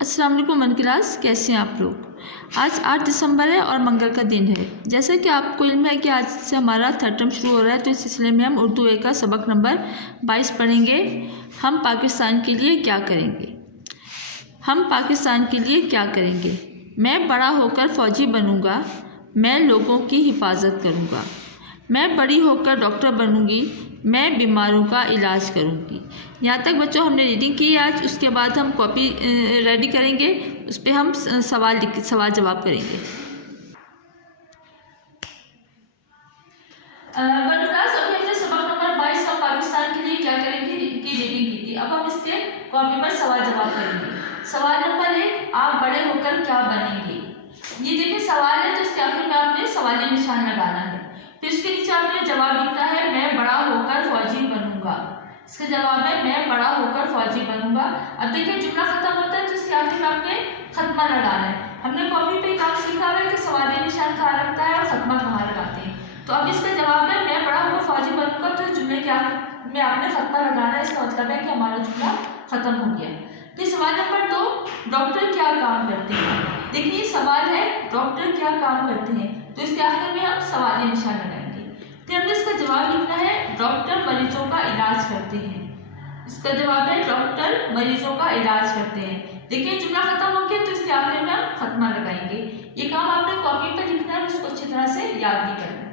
अस्सलाम वालेकुम मन क्लास, कैसे हैं आप लोग। आज 8 दिसंबर है और मंगल का दिन है। जैसा कि आपको इल्म है कि आज से हमारा थर्ड टर्म शुरू हो रहा है, तो इस सिलसिले में हम उर्दू ए का सबक नंबर 22 पढ़ेंगे। हम पाकिस्तान के लिए क्या करेंगे। हम पाकिस्तान के लिए क्या करेंगे। मैं बड़ा होकर फ़ौजी बनूंगा, मैं लोगों की हिफाजत करूंगा। मैं बड़ी होकर डॉक्टर बनूंगी, मैं बीमारों का इलाज करूंगी। यहाँ तक बच्चों हमने रीडिंग की आज। उसके बाद हम कॉपी रेडी करेंगे, उस पर हम सवाल जवाब करेंगे। वन क्लास अभी हमने सबक नंबर 22 हम पाकिस्तान के लिए क्या करेंगे की रीडिंग की थी। अब हम इसके कॉपी पर सवाल जवाब करेंगे। सवाल नंबर 1, आप बड़े होकर क्या बनेंगे। ये देखिए सवाल है, तो इसके आखिर में आपने सवालिया निशान लगाना है। फिर इसके नीचे आपने जवाब लिखना है, मैं बड़ा होकर फौजी बनूंगा। इसका जवाब है मैं बड़ा होकर फौजी बनूंगा। अब देखिए जुमला खत्म होता है, तो इसके आखिर में आपने खत्मा लगाना है। हमने कॉपी पे काम सीखा हुआ है कि सवालिया निशान कहाँ लगता है और खत्मा कहाँ लगाते हैं। तो अब इसका जवाब है मैं बड़ा होकर फौजी बनूंगा, तो जुमले के आखिर में आपने खत्मा लगाना है। इसका मतलब है कि हमारा जुमला खत्म हो गया। फिर सवाल नंबर 2, डॉक्टर क्या काम करते हैं। देखिए सवाल है डॉक्टर क्या काम करते हैं, तो इसके आखिर में हम सवालिया निशान लगाएंगे। फिर हमने इसका जवाब लिखना है, डॉक्टर मरीजों का इलाज करते हैं। इसका जवाब है डॉक्टर मरीजों का इलाज करते हैं। देखिए जुमला खत्म हो गया, तो इसके आखिर में हम खत्मा लगाएंगे। ये काम आपने कॉपी पर लिखना है, उसको अच्छी तरह से याद भी करना है।